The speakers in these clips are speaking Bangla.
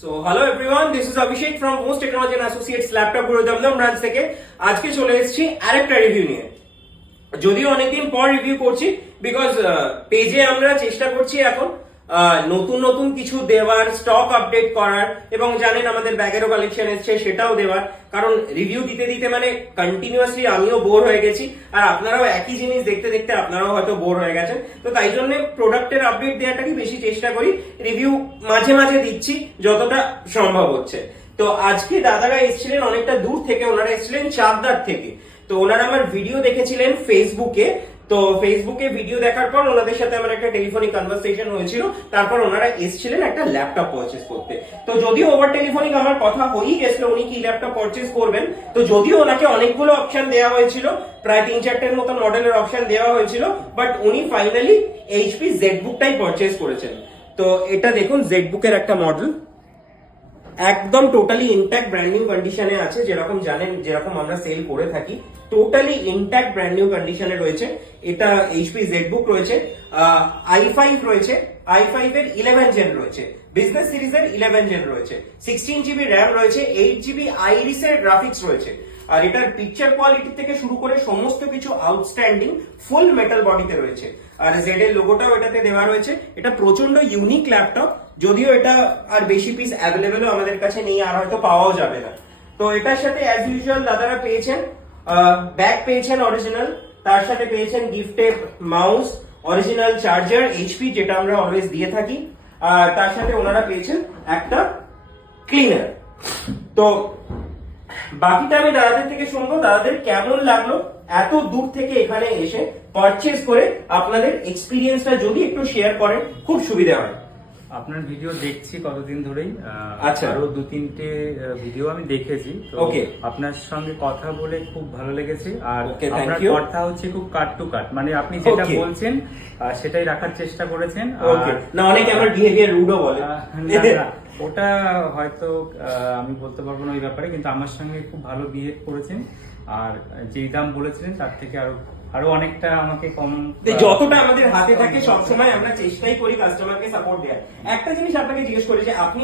So hello everyone this is Abhishek from most technology and associates laptop Guru Dum Dum branch থেকে। আজকে চলে এসেছি আরেকটা রিভিউ নিয়ে। যদিও অনেকদিন পর রিভিউ করছি বিকজ পেজে আমরা চেষ্টা করছি এখন নতুন নতুন কিছু দেওয়ার স্টক আপডেট করার এবং জানেন আমাদের ব্যাগেরও কালেকশন এসছে, সেটাও দেওয়ার। কারণ রিভিউ দিতে দিতে মানে কন্টিনিউয়াসলি আমিও বোর হয়ে গেছি। আর আপনারাও একই জিনিস দেখতে দেখতে আপনারাও হয়তো বোর হয়ে গেছেন। তো তাই জন্য প্রোডাক্টের আপডেট দেওয়াটাকে বেশি চেষ্টা করি রিভিউ মাঝে মাঝে দিচ্ছি, যতটা সম্ভব হচ্ছে। তো আজকে দাদারা এসেছিলেন অনেকটা দূর থেকে, ওনারা এসেছিলেন চাকদার থেকে। তো ওনারা আমার ভিডিও দেখেছিলেন ফেসবুকে তো ফেসবুকে ভিডিও দেখার পর ওনাদের সাথে আমার একটা টেলিফোনিক কনভারসেশন হয়েছিল। তারপর ওনারা এসেছিলেন একটা ল্যাপটপ পারচেস করতে। তো যদিও ওভার টেলিফোনিক আমার কথা হয়েই গেছিল, উনি কি ল্যাপটপ পারচেস করবেন? তো যদিও ওনাকে অনেকগুলো অপশন দেওয়া হয়েছিল, প্রায় তিন চারটের মতন মডেলের অপশন দেওয়া হয়েছিল বাট উনি ফাইনালি এইচপি জেড বুকটাই পারচেস করেছেন। তো এটা দেখুন জেড বুকের একটা মডেল একদম টোটালি ইনট্যাক্ট ব্র্যান্ড নিউ কন্ডিশনে আছে, যেরকম জানেন, যেরকম আমরা সেল করে থাকি টোটালি ইনট্যাক্ট ব্র্যান্ড নিউ কন্ডিশনে রয়েছে। এটা এইচপি জেড বুক রয়েছে আই ফাইভ রয়েছে আই ফাইভ এর ইলেভেন জেন রয়েছে বিজনেস সিরিজের ইলেভেন জেন রয়েছে সিক্সটিন জিবি র্যাম রয়েছে এইট জিবি আইরিস এর গ্রাফিক্স রয়েছে। আর এটার পিকচার কোয়ালিটি থেকে শুরু করে সমস্ত কিছু আউটস্ট্যান্ডিং ফুল মেটাল বডিতে রয়েছে। আর জেড এর লোগোটাও এটাতে দেওয়া রয়েছে। এটা প্রচণ্ড ইউনিক ল্যাপটপ যদিও এটা আর বেশি পিস অ্যাভেলেবেলও আমাদের কাছে নেই, আর হয়তো পাওয়াও যাবে না। তো এটার সাথে অ্যাজ ইউজুয়াল দাদারা পেয়েছেন ব্যাগ পেয়েছেন অরিজিনাল তার সাথে পেয়েছেন গিফটে মাউস অরিজিনাল চার্জার এইচপি যেটা আমরা অলওয়েজ দিয়ে থাকি। আর তার সাথে ওনারা পেয়েছেন একটা ক্লিনার তো বাকিটা আমি দাদাদের থেকে শুনব দাদাদের কেমন লাগল এত দূর থেকে এখানে এসে পারচেস করে আপনাদের এক্সপিরিয়েন্সটা যদি একটু শেয়ার করেন খুব সুবিধা হয়। আপনার ভিডিও দেখছি কতদিন ধরেই আচ্ছা। আরও দু তিনটে ভিডিও আমি দেখেছি। তো Okay. আপনার সঙ্গে কথা বলে খুব ভালো লেগেছে। আর আপনার কথা হচ্ছে খুব কাট টু কাট মানে আপনি যেটা বলছেন সেটাই রাখার চেষ্টা করেছেন। ওকে না অনেকে আমার বিহেভিয়ার রুডও বলে। ওটা হয়তো আমি বলতে পারব না ওই ব্যাপারে, কিন্তু আমার সঙ্গে খুব ভালো বিহেভ করেছেন। আর যেই দাম বলেছিলেন, তার থেকে আরও আরও অনেকটা আমাকে কম যতটা আমাদের হাতে থাকে, সবসময় আমরা চেষ্টাই করি কাস্টমারকে সাপোর্ট দেওয়ার। একটা জিনিস আপনাকে জিজ্ঞেস করি যে, আপনি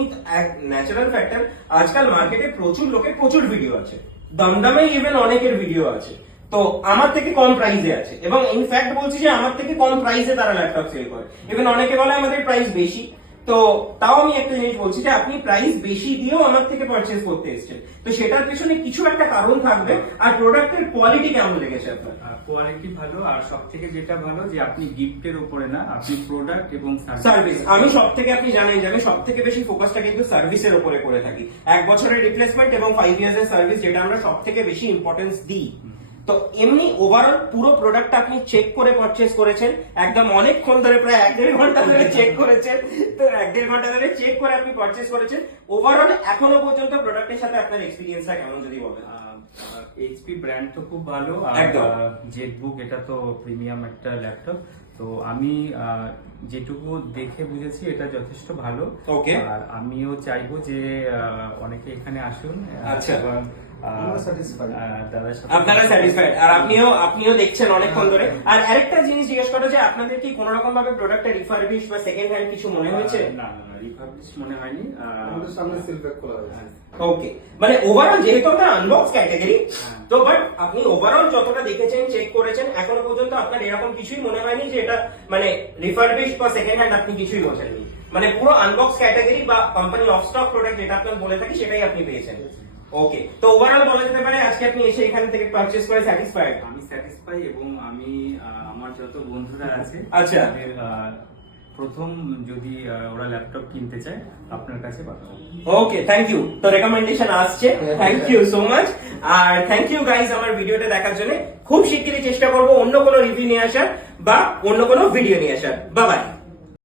ন্যাচারাল ফ্যাক্টর আজকাল মার্কেটে প্রচুর লোকের প্রচুর ভিডিও আছে। দমদমে ইভেন অনেকের ভিডিও আছে। তো আমার থেকে কম প্রাইসে আছে। এবং ইনফ্যাক্ট বলছি যে, আমার থেকে কম প্রাইসে তারা ল্যাপটপ সেল করে। ইভেন অনেকে বলে আমাদের প্রাইস বেশি। তো তাও আমি একটা জিনিস বলছি যে আপনি প্রাইস বেশি দিয়েও আমার থেকে পারচেস করতে এসেছেন। তো সেটার পেছনে কিছু একটা কারণ থাকবে। আর প্রোডাক্টের কোয়ালিটি কেমন লেগেছে আপনার? কোয়ালিটি ভালো আর সব থেকে যেটা ভালো যে আপনি গিফটের উপরে না আপনি প্রোডাক্ট এবং সার্ভিস আমি সব থেকে আপনি জানেন যে আমি সব থেকে বেশি ফোকাসটা কিন্তু সার্ভিসের উপরে করে থাকি। এক বছরের রিপ্লেসমেন্ট এবং ফাইভ ইয়ার্স এর সার্ভিস যেটা আমরা সব থেকে বেশি ইম্পর্টেন্স দিই। তো এমনি ওভারঅল পুরো প্রোডাক্টটা আপনি চেক করে পারচেস করেছেন। একদম অনেকক্ষণ ধরে প্রায় এক দেড় ঘণ্টা ধরে চেক করেছেন। তো এক দেড় ঘণ্টা ধরে চেক করে আপনি পারচেস করেছেন। ওভারঅল এখনও পর্যন্ত প্রোডাক্টের সাথে আপনার এক্সপিরিয়েন্সটা কেমন যদি বলেন? এইচপি ব্র্যান্ড তো খুব ভালো। আর একদম। এটা তো প্রিমিয়াম একটা ল্যাপটপ তো আমি যেটুকু দেখে বুঝেছি এটা যথেষ্ট ভালো. আর আমিও চাইব যে অনেকে এখানে আসুন। আচ্ছা। এবং, আহ, আমরা satisfied. আহ, দাদার সাথে আপনারা স্যাটিসফাইড আর আপনিও আপনিও দেখছেন অনেকক্ষণ ধরে। আর আরেকটা জিনিস জিজ্ঞেস করো যে আপনাদের কি কোনো রকম ভাবে প্রোডাক্টটা রিফারবিশ বা সেকেন্ড হ্যান্ড কিছু মনে হয়েছে? না না না মনে হয়নি। আমাদের সামনে সিল খোলা হয়েছে ওকে মানে ওভারঅল যেহেতু একটা আনবক্স ক্যাটাগরি হ্যাঁ। তো বাট আপনি ওভারঅল যতটা দেখেছেন চেক করেছেন এখনও পর্যন্ত আপনার এরকম কিছুই মনে হয়নি যে এটা মানে রিফারবিশ বা সেকেন্ড হ্যান্ড আপনি কিছুই বোঝেননি। মানে পুরো আনবক্স ক্যাটাগরি বা কোম্পানি অফ স্টক প্রোডাক্ট যেটা আপনার বলে থাকি সেটাই আপনি পেয়েছেন। ওকে তো ওভারঅল বলা যেতে পারে আজকে আপনি এসে এখান থেকে পারচেস করে স্যাটিসফাইড আমি স্যাটিসফাই এবং আমি আমার যত বন্ধুরা আছে আচ্ছা। প্রথম যদি ওরা ল্যাপটপ কিনতে চায় আপনার কাছে পাঠাবো। ওকে থ্যাংক ইউ তো রেকমেন্ডেশন আসছে। থ্যাংক ইউ সো মাচ আর থ্যাংক ইউ গাইস আমার ভিডিওটা দেখার জন্য। খুব শিগগিরই চেষ্টা করব অন্য কোনো রিভিউ নিয়ে আসার বা অন্য কোনো ভিডিও নিয়ে আসার। Bye bye